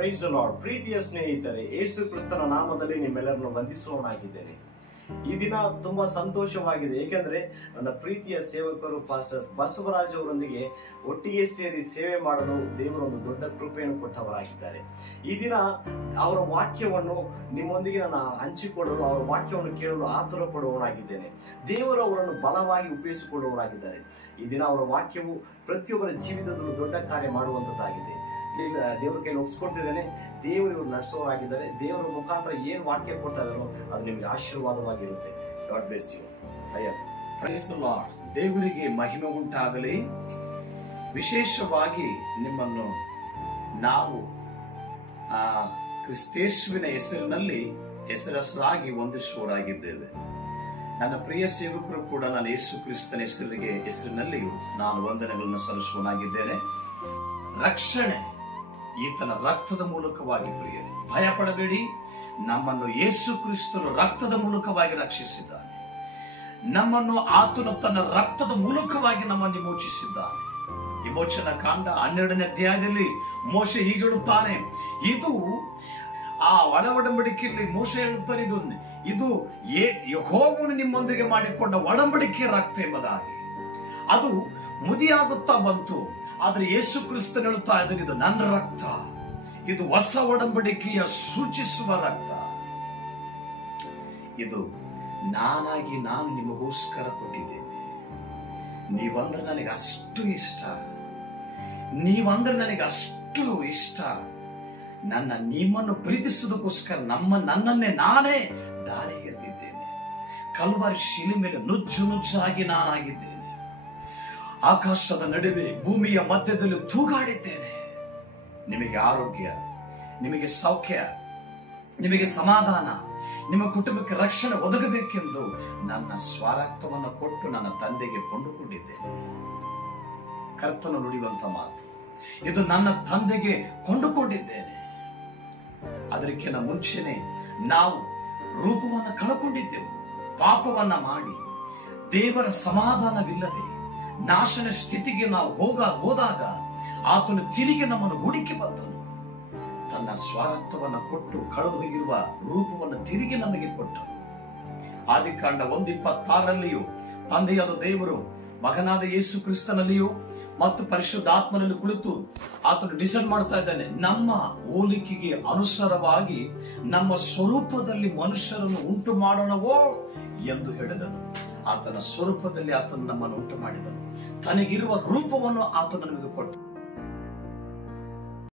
Price the lord. ಪ್ರೀತಿಯ ಸ್ನೇಹಿತರೆ, ಯೇಸು ಕ್ರಿಸ್ತನ ನಾಮದಲ್ಲಿ ನಿಮ್ಮೆಲ್ಲರನ್ನು ವಂದಿಸುವವನಾಗಿದ್ದೇನೆ. ಈ ದಿನ ತುಂಬಾ ಸಂತೋಷವಾಗಿದೆ, ಏಕೆಂದ್ರೆ ನನ್ನ ಪ್ರೀತಿಯ ಸೇವಕರು ಪಾಸ್ಟರ್ ಬಸವರಾಜ್ ಅವರೊಂದಿಗೆ ಒಟ್ಟಿಗೆ ಸೇರಿ ಸೇವೆ ಮಾಡಲು ದೇವರೊಂದು ದೊಡ್ಡ ಕೃಪೆಯನ್ನು ಕೊಟ್ಟವರಾಗಿದ್ದಾರೆ. ಈ ದಿನ ಅವರ ವಾಕ್ಯವನ್ನು ನಿಮ್ಮೊಂದಿಗೆ ನಾನು ಹಂಚಿಕೊಳ್ಳಲು, ಅವರ ವಾಕ್ಯವನ್ನು ಕೇಳಲು ಆತುರ ಪಡುವವನಾಗಿದ್ದೇನೆ. ದೇವರು ಅವರನ್ನು ಬಲವಾಗಿ ಉಪಯೋಗಿಸಿಕೊಳ್ಳುವವರಾಗಿದ್ದಾರೆ. ಈ ದಿನ ಅವರ ವಾಕ್ಯವು ಪ್ರತಿಯೊಬ್ಬರ ಜೀವಿತದಲ್ಲೂ ದೊಡ್ಡ ಕಾರ್ಯ ಮಾಡುವಂತದ್ದಾಗಿದೆ. ದೇವರ ಕೈಯಲ್ಲಿ ಒಪ್ಪಿಸ್ಕೊಡ್ತಿದ್ದೇನೆ. ದೇವರು ಇವರು ನಡೆಸುವವರಾಗಿದ್ದಾರೆ. ದೇವರ ಮುಖಾಂತರ ಏನ್ ವಾಕ್ಯ ಕೊಡ್ತಾ ಇದಾರೋ ಅದು ನಿಮ್ಗೆ ಆಶೀರ್ವಾದವಾಗಿರುತ್ತೆ. God bless you. Praise the Lord. ದೇವರಿಗೆ ಮಹಿಮೆ ಉಂಟಾಗಲಿ. ವಿಶೇಷವಾಗಿ ನಿಮ್ಮನ್ನು ನಾವು ಕ್ರಿಸ್ತೇಸುವಿನ ಹೆಸರಿನಲ್ಲಿ ಹೆಸರಾಗಿ ವಂದಿಸುವವರಾಗಿದ್ದೇವೆ. ನನ್ನ ಪ್ರಿಯ ಸೇವಕರು ಕೂಡ ನಾನು ಯೇಸು ಕ್ರಿಸ್ತನ ಹೆಸರಿನಲ್ಲಿ ನಾನು ವಂದನೆಗಳನ್ನು ಸಲ್ಲಿಸುವನಾಗಿದ್ದೇನೆ. ರಕ್ಷಣೆ ಈತನ ರಕ್ತದ ಮೂಲಕವಾಗಿ. ಪ್ರಿಯರೇ, ಭಯ ಪಡಬೇಡಿ. ನಮ್ಮನ್ನು ಯೇಸು ಕ್ರಿಸ್ತನು ರಕ್ತದ ಮೂಲಕವಾಗಿ ರಕ್ಷಿಸಿದ್ದಾನೆ. ನಮ್ಮನ್ನು ಆತನು ತನ್ನ ರಕ್ತದ ಮೂಲಕವಾಗಿ ನಮ್ಮನ್ನು ವಿಮೋಚಿಸಿದ್ದಾನೆ. ವಿಮೋಚನಾ ಕಾಂಡ 12ನೇ ಅಧ್ಯಾಯದಲ್ಲಿ ಮೋಶೆ ಹೀಗೆ ಹೇಳುತ್ತಾನೆ, ಇದು ಆ ಒಳ ಒಡಂಬಡಿಕೆಯಲ್ಲಿ ಮೋಶೆ ಹೇಳುತ್ತಾನೆ, ಇದು ಯೆಹೋವನು ನಿಮ್ಮೊಂದಿಗೆ ಮಾಡಿಕೊಂಡ ಒಡಂಬಡಿಕೆಯ ರಕ್ತ ಎಂಬುದಾಗಿ. ಅದು ಮುದಿಯಾಗುತ್ತಾ ಬಂತು. ಆದ್ರೆ ಯೇಸು ಕ್ರಿಸ್ತನು ಹೇಳುತ್ತಾ ಇದ್ದಾನೆ, ಇದು ನನ್ನ ರಕ್ತ, ಇದು ಹೊಸ ಒಡಂಬಡಿಕೆಯ ಸೂಚಿಸುವ ರಕ್ತ. ಇದು ನಾನಾಗಿ ನಾನು ನಿಮಗೋಸ್ಕರ ಕೊಟ್ಟಿದ್ದೇನೆ. ನೀವಂದ್ರೆ ನನಗೆ ಅಷ್ಟು ಇಷ್ಟ, ನೀವಂದ್ರೆ ನನಗೆ ಅಷ್ಟು ಇಷ್ಟ. ನಿಮ್ಮನ್ನು ಪ್ರೀತಿಸುವುದಕ್ಕೋಸ್ಕರ ನನ್ನನ್ನೇ ನಾನೇ ದಾರಿಗೆದ್ದಿದ್ದೇನೆ. ಕಲ್ವಾರಿ ಶಿಲೆ ಮೇಲೆ ನುಜ್ಜು ನುಜ್ಜಾಗಿ ನಾನಾಗಿದ್ದೇನೆ. ಆಕಾಶದ ನಡುವೆ ಭೂಮಿಯ ಮಧ್ಯದಲ್ಲಿ ತೂಗಾಡಿದ್ದೇನೆ. ನಿಮಗೆ ಆರೋಗ್ಯ, ನಿಮಗೆ ಸೌಖ್ಯ, ನಿಮಗೆ ಸಮಾಧಾನ, ನಿಮ್ಮ ಕುಟುಂಬಕ್ಕೆ ರಕ್ಷಣೆ ಒದಗಬೇಕೆಂದು ನನ್ನ ಸ್ವರಕ್ತವನ್ನು ಕೊಟ್ಟು ನನ್ನ ತಂದೆಗೆ ಕೊಂಡುಕೊಂಡಿದ್ದೇನೆ. ಕರ್ತನು ನುಡಿಯುವಂತ ಮಾತು ಇದು. ನನ್ನ ತಂದೆಗೆ ಕೊಂಡುಕೊಂಡಿದ್ದೇನೆ. ಅದಕ್ಕಿಂತ ಮುಂಚೆನೆ ನಾವು ರೂಪವನ್ನು ಕಳಕೊಂಡಿದ್ದೆವು. ಪಾಪವನ್ನ ಮಾಡಿ ದೇವರ ಸಮಾಧಾನವಿಲ್ಲದೆ ನಾಶನ ಸ್ಥಿತಿಗೆ ನಾವು ಹೋದಾಗ ಆತನು ತಿರುಗಿ ನಮ್ಮನ್ನು ಹುಡುಕಿ ಬಂದನು. ತನ್ನ ಸ್ವರಕ್ತವನ್ನು ಕೊಟ್ಟು ಕಳೆದು ಹೋಗಿರುವ ರೂಪವನ್ನು ತಿರುಗಿ ನಮಗೆ ಕೊಟ್ಟನು. ಆದಿಕಾಂಡ 1:26 ತಂದೆಯಾದ ದೇವರು ಮಗನಾದ ಯೇಸು ಕ್ರಿಸ್ತನಲ್ಲಿಯೂ ಮತ್ತು ಪರಿಶುದ್ಧಾತ್ಮನಲ್ಲಿ ಕುಳಿತು ಆತನು ಡಿಸೈಡ್ ಮಾಡ್ತಾ ಇದ್ದಾನೆ, ನಮ್ಮ ಹೋಲಿಕೆಗೆ ಅನುಸಾರವಾಗಿ ನಮ್ಮ ಸ್ವರೂಪದಲ್ಲಿ ಮನುಷ್ಯರನ್ನು ಉಂಟು ಮಾಡೋಣವೋ ಎಂದು ಹೇಳಿದನು. ಆತನ ಸ್ವರೂಪದಲ್ಲಿ ಆತನು ನಮ್ಮನ್ನು ಉಂಟು ಮಾಡಿದನು. ತನಗಿರುವ ರೂಪವನ್ನು ಆತನು ನಮಗೆ ಕೊಟ್ಟು